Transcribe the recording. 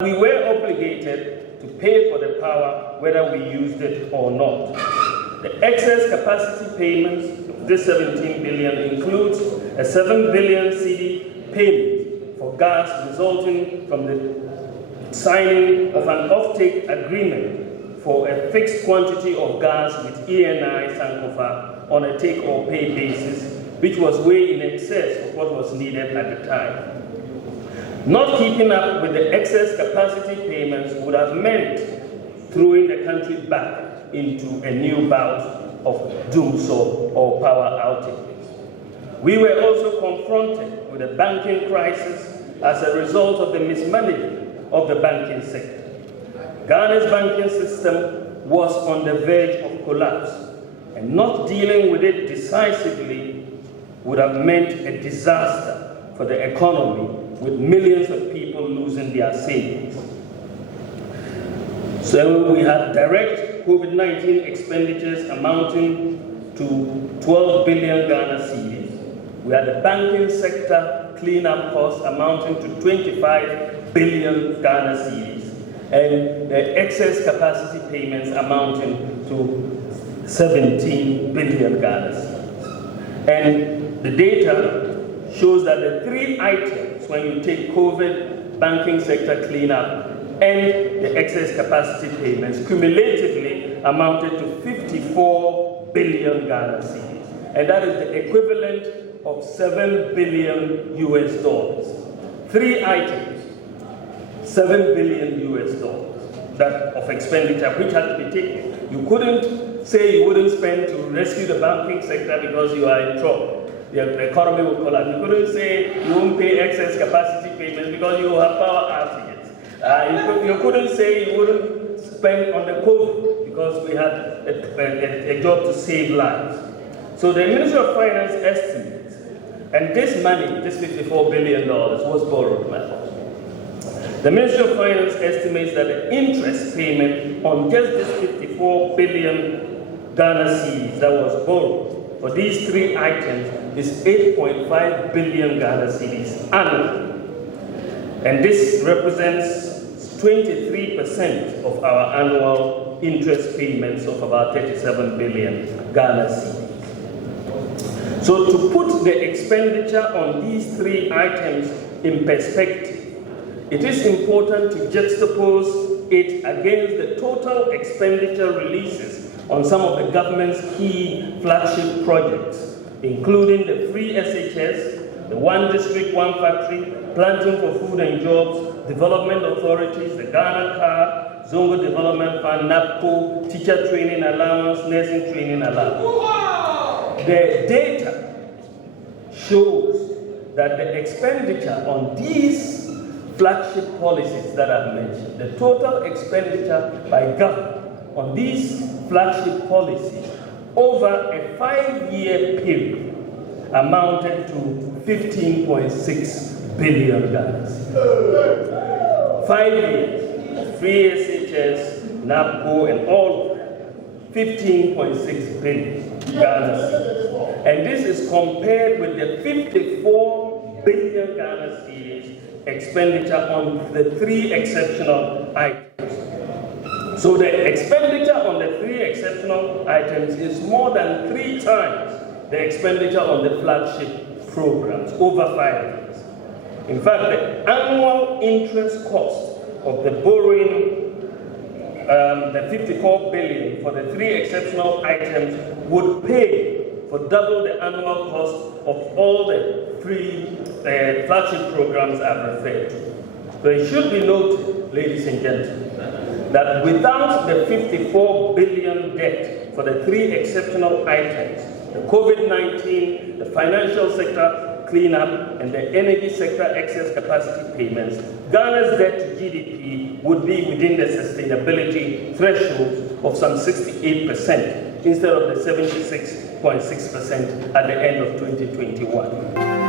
We were obligated to pay for the power whether we used it or not. The excess capacity payments of this 17 billion includes a 7 billion CD payment for gas resulting from the signing of an offtake agreement for a fixed quantity of gas with ENI Sankofa on a take or pay basis, which was way in excess of what was needed at the time. Not keeping up with the excess capacity payments would have meant throwing the country back into a new bout of doomsday or power outages. We were also confronted with a banking crisis as a result of the mismanagement of the banking sector. Ghana's banking system was on the verge of collapse, and not dealing with it decisively would have meant a disaster for the economy, with millions of people losing their savings. So we had direct COVID-19 expenditures amounting to 12 billion Ghana cedis. We had the banking sector cleanup costs amounting to 25 billion Ghana cedis, and the excess capacity payments amounting to 17 billion Ghana cedis. And the data shows that the three items, when you take COVID, banking sector cleanup, and the excess capacity payments, cumulatively amounted to 54 billion Ghana cedis. And that is the equivalent of $7 billion US. Three items, $7 billion US that of expenditure which had to be taken. You couldn't say you wouldn't spend to rescue the banking sector because you are in trouble. The economy will collapse. You couldn't say you won't pay excess capacity payments because you have power outages. You couldn't say you wouldn't spend on the COVID because we had a job to save lives. So the Ministry of Finance estimates, and this money, this $54 billion, was borrowed money. The Ministry of Finance estimates that the interest payment on just this 54 billion Ghana cedis that was borrowed for these three items is 8.5 billion Ghana cedis annually. And this represents 23% of our annual interest payments of about 37 billion Ghana cedis. So to put the expenditure on these three items in perspective, it is important to juxtapose it against the total expenditure releases on some of the government's key flagship projects, including the free SHS, the One District, One Factory, Planting for Food and Jobs, Development Authorities, the Ghana Card, Zongo Development Fund, NAPCO, Teacher Training Allowance, Nursing Training Allowance. The data shows that the expenditure on these flagship policies that I've mentioned, the total expenditure by government on these flagship policies over a 5-year period amounted to 15.6 billion Ghana. 5 years, free SHS, NAPCO, and all 15.6 billion Ghana. And this is compared with the 54 billion Ghana cedis expenditure on the three exceptional items. So the expenditure on the three exceptional items is more than 3 times the expenditure on the flagship programs over 5 years. In fact, the annual interest cost of the borrowing, the 54 billion for the three exceptional items would pay for double the annual cost of all the three flagship programs I've referred to. So it should be noted, ladies and gentlemen, that without the 54 billion debt for the three exceptional items, the COVID-19, the financial sector cleanup, and the energy sector excess capacity payments, Ghana's debt to GDP would be within the sustainability threshold of some 68% instead of the 76.6% at the end of 2021.